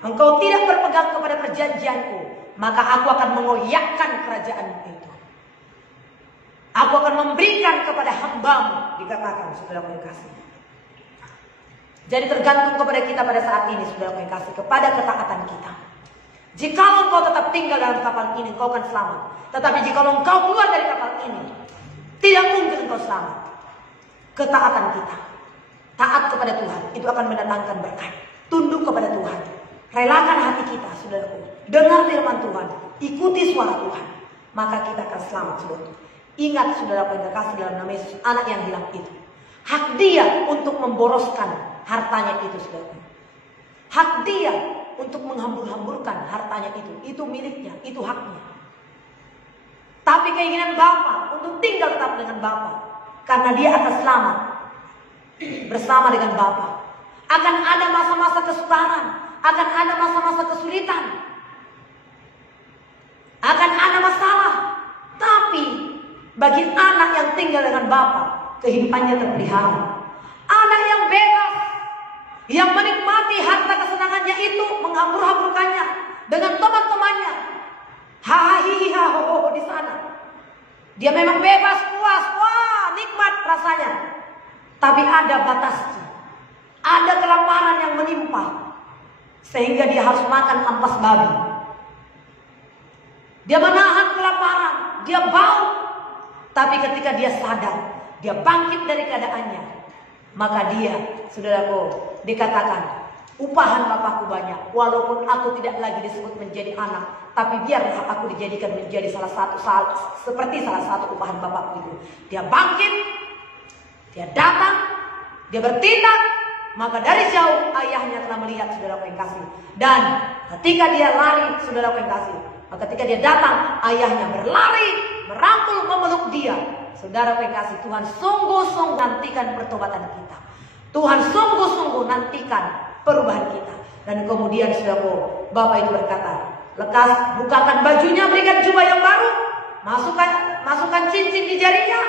engkau tidak berpegang kepada perjanjianku, maka aku akan mengoyakkan kerajaanmu itu. Aku akan memberikan kepada hambamu, dikatakan saudara yang kasih. Jadi tergantung kepada kita pada saat ini, saudara yang kasih, kepada ketaatan kita. Jikalau engkau tetap tinggal dalam kapal ini, engkau akan selamat. Tetapi jikalau engkau keluar dari kapal ini, tidak mungkin engkau selamat. Ketaatan kita, taat kepada Tuhan, itu akan mendatangkan berkat. Tunduk kepada Tuhan, relakan hati kita, saudaraku. Dengar firman Tuhan, ikuti suara Tuhan, maka kita akan selamat, saudara. Ingat, saudara yang kasih, dalam nama Yesus, anak yang hilang itu, hak dia untuk memboroskan hartanya itu, saudara. Hak dia untuk menghambur-hamburkan hartanya itu miliknya, itu haknya. Tapi keinginan Bapa untuk tinggal tetap dengan Bapa, karena dia akan selamat bersama dengan Bapa. Akan ada masa-masa kesukaran, akan ada masa-masa kesulitan, akan ada masalah. Tapi bagi anak yang tinggal dengan Bapa, kehidupannya terpelihara. Anak yang bebas, yang menikmati harta kesenangannya itu, menghambur-hamburkannya dengan teman-temannya, hahaha di sana. Dia memang bebas, puas, wah nikmat rasanya. Tapi ada batasnya. Ada kelaparan yang menimpa, sehingga dia harus makan ampas babi. Dia menahan kelaparan, dia bau. Tapi ketika dia sadar, dia bangkit dari keadaannya, maka dia, saudaraku, dikatakan, upahan Bapakku banyak, walaupun aku tidak lagi disebut menjadi anak, tapi biarlah aku dijadikan menjadi seperti salah satu upahan Bapakku itu. Dia bangkit, dia datang, dia bertindak, maka dari jauh ayahnya telah melihat, saudara yang kasih. Dan ketika dia lari, saudara yang kasih, maka ketika dia datang, ayahnya berlari, merangkul, memeluk dia. Saudara yang kasih, Tuhan sungguh-sungguh nantikan pertobatan kita. Tuhan sungguh-sungguh nantikan perubahan kita. Dan kemudian saudaraku, Bapak itu berkata, lekas bukakan bajunya, berikan jubah yang baru, masukkan cincin di jarinya,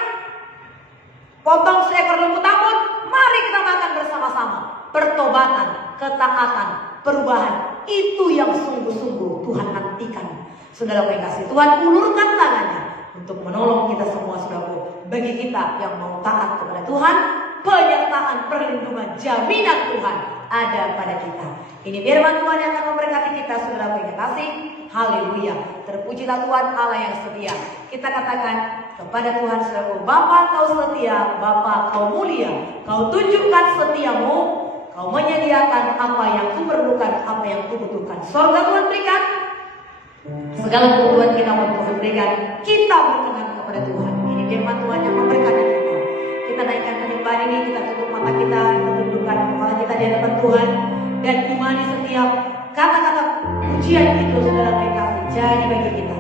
potong seekor lembu tambun, mari kita makan bersama-sama. Pertobatan, ketaatan, perubahan, itu yang sungguh-sungguh Tuhan nantikan. Saudara yang kasih, Tuhan ulurkan tangannya untuk menolong kita semua, saudaraku. Bagi kita yang mau taat kepada Tuhan, penyertaan, perlindungan, jaminan Tuhan ada pada kita. Ini firman Tuhan yang akan memberkati kita, saudara yang kasih. Haleluya. Terpujilah Tuhan Allah yang setia. Kita katakan kepada Tuhan, saudaraku, Bapa kau setia, Bapa kau mulia, kau tunjukkan setiamu, Kau menyediakan apa yang kuperlukan, apa yang kubutuhkan. Surga Tuhan berikan. Segala kebutuhan kita mau Tuhan berikan. Kita berkenan kepada Tuhan. Ini firman Tuhan yang memberkati kita. Kita naikkan penyembahan ini, kita tutup mata kita tundukkan kepala kita di hadapan Tuhan. Dan imani setiap kata-kata pujian itu, saudara kasih jadi bagi kita.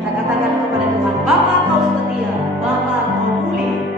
Kita katakan kepada Tuhan, Bapa kau setia, Bapa kau mulia.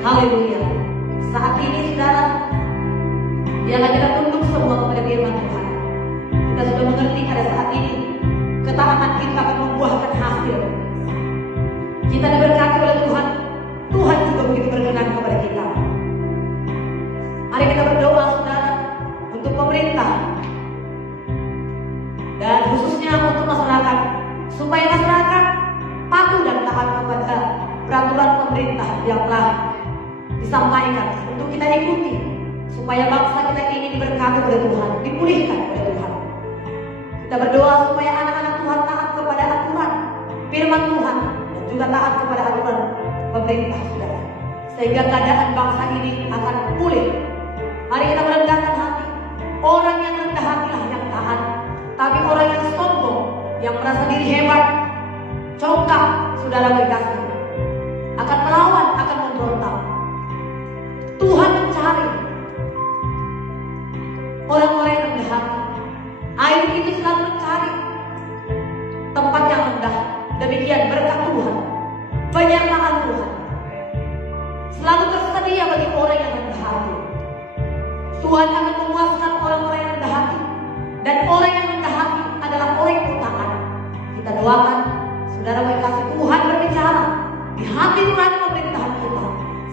Haleluya. Saat ini saudara, biarlah kita tunduk semua kepada firman Tuhan. Kita sudah mengerti pada saat ini ketaatan kita akan membuahkan hasil. Kita diberkati oleh Tuhan. Tuhan juga begitu berkenan kepada kita. Mari kita berdoa saudara untuk pemerintah dan khususnya untuk masyarakat, supaya masyarakat patuh dan taat kepada peraturan pemerintah yang telah disampaikan untuk kita ikuti, supaya bangsa kita ini diberkati oleh Tuhan, dipulihkan oleh Tuhan. Kita berdoa supaya anak-anak Tuhan taat kepada aturan firman Tuhan dan juga taat kepada aturan pemerintah, saudara, sehingga keadaan bangsa ini akan pulih. Mari kita merendahkan hati. Orang yang rendah hatilah yang taat, tapi orang yang sombong, yang merasa diri hebat, congkak, saudara berkasih, akan melawan, akan memberontak. Tuhan mencari orang-orang yang rendah hati. Air itu selalu mencari tempat yang rendah. Demikian berkat Tuhan, penyertaan Tuhan selalu tersedia bagi orang yang rendah hati. Tuhan akan memuaskan orang-orang yang rendah hati, dan orang yang rendah hati adalah orang yang taat. Kita doakan saudara berkasih, Tuhan berbicara di hati nurani pemerintahan kita,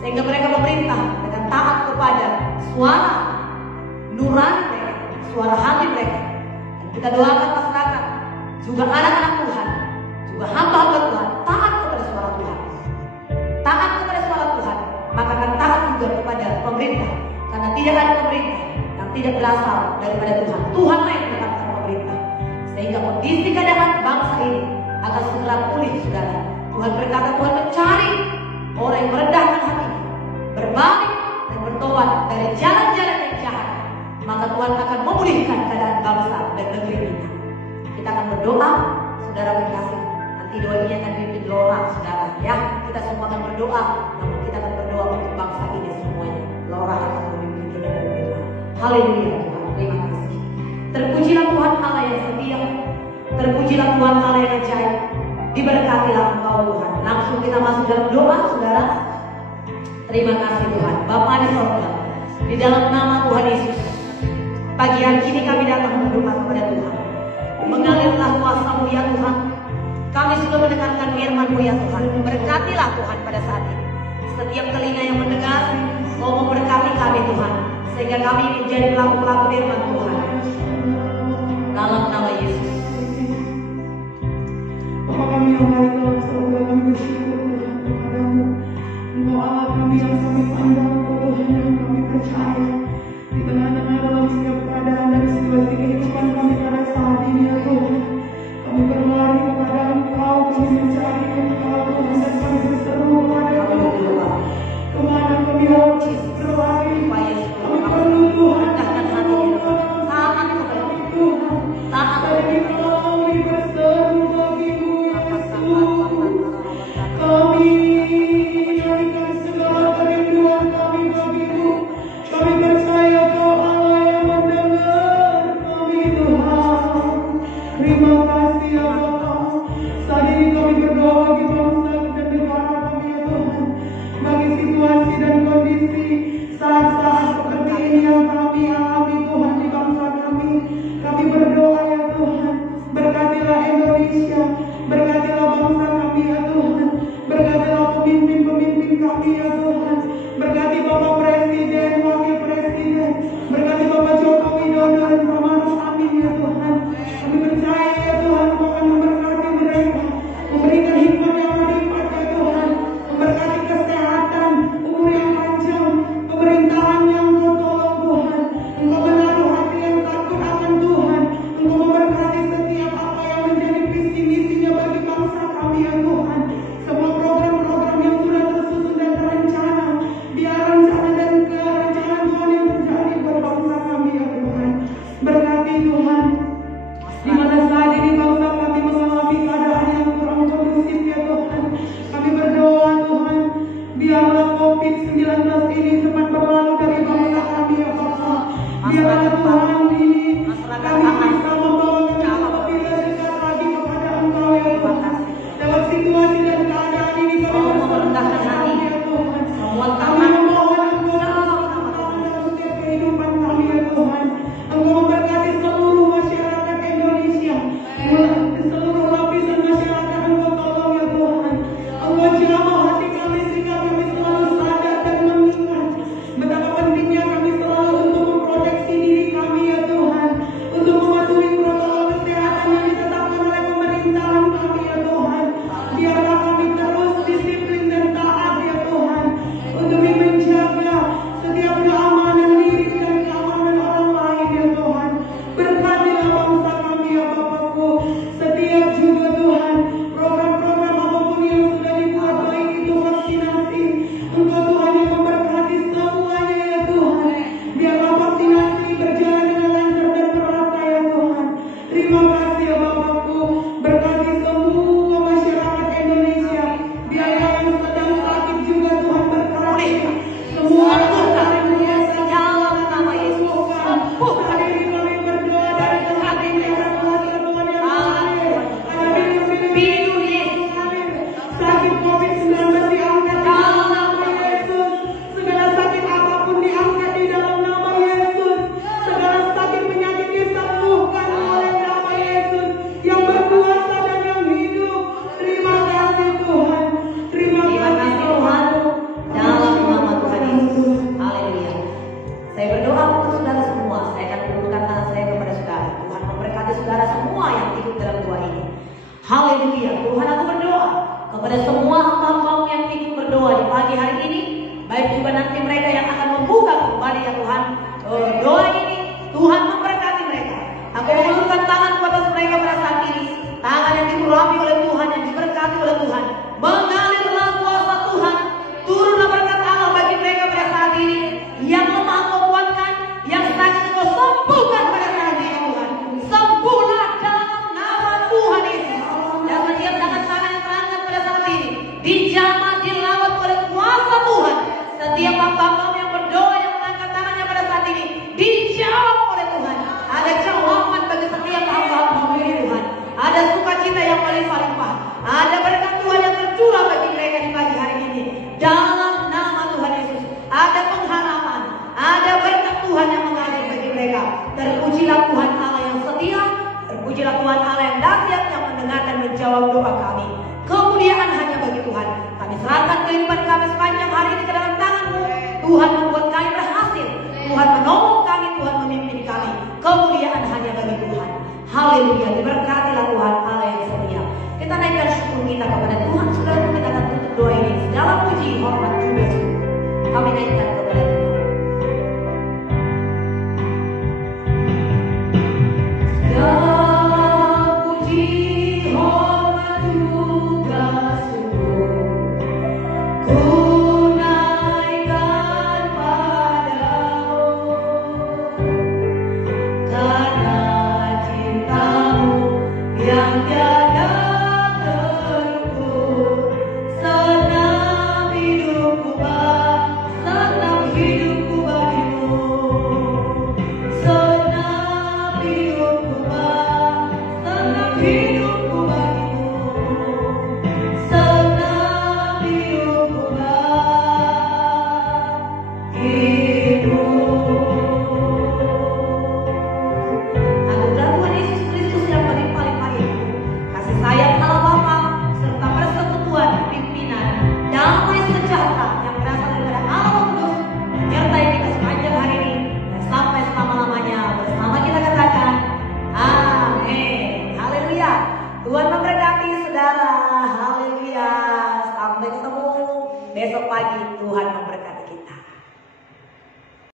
sehingga mereka memerintah dengan taat kepada suara nurani mereka, suara hati mereka. Dan kita doakan masyarakat, juga anak-anak Tuhan, juga hamba-hamba Tuhan, taat kepada suara Tuhan. Taat kepada suara Tuhan, maka akan taat juga kepada pemerintah. Karena tidak ada pemerintah yang tidak berasal daripada Tuhan. Tuhanlah yang menetapkan pemerintah. Sehingga kondisi keadaan bangsa ini akan segera pulih, saudara. Tuhan berkata, Tuhan mencari orang yang merendahkan hati, berbalik dan bertobat dari jalan-jalan yang jahat. Maka Tuhan akan memulihkan keadaan bangsa dan negeri ini. Kita akan berdoa, saudara berkasih. Nanti doa ini akan dipimpin Laura, saudara. Ya, kita semua akan berdoa, namun kita akan berdoa untuk bangsa ini semuanya. Laura akan memimpin kita dalam doa. Haleluya Tuhan, terima kasih. Terpujilah Tuhan Allah yang setia, terpujilah Tuhan Allah yang ajaib. Diberkatilah Engkau Tuhan. Langsung kita masuk dalam doa, saudara. Terima kasih Tuhan, Bapa di sorga, di dalam nama Tuhan Yesus. Pagi hari ini kami datang berdoa kepada Tuhan. Mengalirlah kuasa-Mu ya Tuhan. Kami sudah mendengarkan firman-Mu ya Tuhan. Berkatilah Tuhan pada saat ini. Setiap telinga yang mendengar, Kau memberkati kami Tuhan, sehingga kami menjadi pelaku-pelaku firman Tuhan. Dalam nama Yesus. Bapa kami yang baik dalam surga, kami bersyukur Tuhan kepadamu. Engkau Allah kami yang kami pandang, Tuhan yang kami percaya. Di tengah-tengah dalam setiap keadaan dan situasi kehidupan kami pada saat ini ya Tuhan. Kami berlari kepada Engkau, kami mencari Engkau Tuhan, dan kami berseru kepada Engkau. Kemana kami harus berlari? Kami perlu Tuhan, taat kepada Tuhan. Dari kami berseru bagimu Yesus. Kami menyanyikan segala kerinduan kami bagimu. Kami percaya Kau Allah yang mendengar kami Tuhan. Terima kasih ya Bapa. Saat ini kami berdoa bagi bangsa dan negara kami ya Tuhan. Bagi situasi dan kondisi saat-saat seperti ini yang kami alami Tuhan di bangsa kami. Kami berdoa ya Tuhan. Berkatilah Indonesia. Berkatilah bangsa kami ya Tuhan. Berkatilah pemimpin-pemimpin kami ya Tuhan. Berkati Bapak Presiden, Wakil Presiden. Berkati Bapak Joko Widodo dan Pak Maruf Amin ya Tuhan. Kami percaya ya Tuhan, Kau akan memberkati mereka, memberikan hikmat yang melimpah ya Tuhan, memberkati kesehatan, umur yang panjang, pemerintahan yang Kau tolong Tuhan. Engkau menaruh hati yang takut akan Tuhan. Engkau memberkati setiap apa yang menjadi visi misinya bagi bangsa kami ya Tuhan. Semua program-program yang sudah tersusun dan terencana, biar rencana dan kerencana Tuhan yang terjadi buat bangsa kami ya Tuhan. Berkati Tuhan. Di mana saat ini bangsa kami mengalami keadaan yang kurang kondusif ya Tuhan. Kami berdoa Tuhan, biarlah COVID-19 ini cepat berlalu dari bangsa kami ya Bapa. Biarlah Tuhan ini kami bisa membawa bila dekat lagi kepada Engkau ya Tuhan. Dalam situasi dan keadaan ini kami merendahkan hati ya Tuhan. Kami memohon Engkau dalam setiap kehidupan kami ya Tuhan. Engkau memberkati seluruh masyarakat Indonesia, seluruh lapisan masyarakat. Engkau tolong ya Tuhan. Engkau jamah hati kami sehingga kami selalu sadar dan mengingat betapa pentingnya kami selalu untuk memproteksi diri kami ya Tuhan, untuk mematuhi protokol kesehatan yang ditetapkan oleh pemerintahan kami ya Tuhan. Biarlah kami terus disiplin dan taat ya Tuhan, untuk menjaga setiap keamanan diri dan keamanan orang lain ya Tuhan. Berkatilah bangsa kami ya Bapakku. Setiap juga Tuhan program-program apapun yang sudah dibuat, baik itu vaksinasi, Engkau Tuhan yang memberkati semuanya ya Tuhan. Biarlah vaksinasi berjalan dengan lancar dan merata ya Tuhan. Terima kasih ya Bapakku. Berkati semua masyarakat Indonesia. Biarlah yang sedang sakit juga Tuhan berkati. hamba-hambamu yang ikut berdoa di pagi hari ini, baik juga nanti mereka yang akan membuka kembali ya Tuhan doa ini, Tuhan memberkati mereka. Aku mengulurkan tangan kepada mereka pada saat ini, tangan yang diurapi oleh Tuhan, yang diberkati oleh Tuhan, mengalirlah kuasa Tuhan, turunlah berkat Allah bagi mereka pada saat ini. Yang lemah Kau kuatkan, yang sakit Kau sembuhkan pada saat ini Tuhan. Sembuhlah dalam nama Tuhan Yesus. Dan setiap tangan-tangan yang terangkat pada saat ini dijamah, dilawat oleh kuasa Tuhan. Setiap hamba-hamba yang berdoa, yang mengangkat tangannya pada saat ini dijawab oleh Tuhan. Ada jawaban bagi setiap hamba-hamba ini Tuhan. Ada sukacita yang melimpah-limpah. Ada berkat Tuhan yang tercurah bagi mereka di pagi hari ini. Dalam nama Tuhan Yesus. Ada pengharapan. Ada berkat Tuhan yang mengalir bagi mereka. Terpujilah Tuhan Allah yang setia. Terpujilah Tuhan Allah yang dahsyat, yang mendengar dan menjawab doa kami. Kemuliaan hanya bagi Tuhan. Kami serahkan kehidupan kami sepanjang hari ini ke dalam tangan-Mu. Tuhan membuat kami berhasil. Tuhan menolong kami. Tuhan memimpin kami. Kemuliaan hanya bagi Tuhan. Haleluya. Diberkatilah Tuhan Allah yang setia. Kita naikkan syukur kita kepada Tuhan. Saudara, kita akan tutup doa ini. Segala puji, hormat juga. Kami naikkan